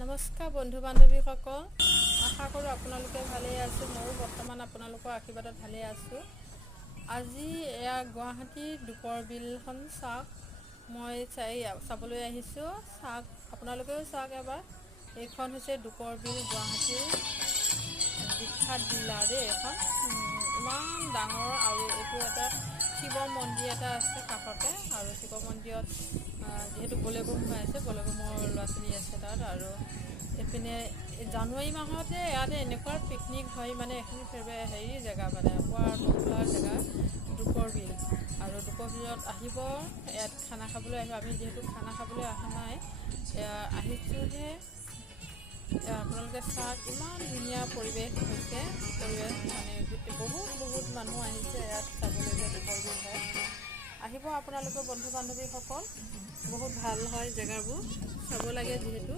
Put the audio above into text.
নমস্কাৰ বন্ধু বান্ধৱীসকল, আশা কৰোঁ আপোনালোকে ভালেই আছে। ময়ো বৰ্তমান আপোনালোকৰ আশীৰ্বাদত ভালেই আছোঁ। আজি এয়া গুৱাহাটীৰ দীপৰ বিলখন চাওক, মই চাবলৈ আহিছোঁ। চাওক, আপোনালোকেও চাওক এবাৰ। এইখন হৈছে দীপৰ বিল, গুৱাহাটীৰ বিখ্যাত বিল আৰু দেই। এইখন ইমান ডাঙৰ, আৰু এইটো এটা শিৱ মন্দিৰ এটা আছে কাষতে। আৰু শিৱ মন্দিৰত যিহেতু বলেবম হৈ আছে, বলেবমৰ ল'ৰা ছোৱালী আছে তাত। আৰু এইপিনে জানুৱাৰী মাহতে ইয়াতে এনেকুৱা পিকনিক হয়, মানে এইখিনি হেৰি জেগা, মানে বৰ পপুলাৰ জেগা দীপৰ বিল। আৰু দীপৰ বিলত আহিব, ইয়াত খানা খাবলৈ আহিব। আমি যিহেতু খানা খাবলৈ অহা নাই, আহিছোঁহে। আপোনালোকে চাওক, ইমান ধুনীয়া পৰিৱেশ হৈছে। পৰিৱেশ মানে বহুত মানুহ আহিছে ইয়াত চাবলৈ, যে দীপৰ বিল হয়। আহিব আপোনালোকৰ বন্ধু বান্ধৱীসকল, বহুত ভাল হয় জেগাবোৰ, চাব লাগে যিহেতু।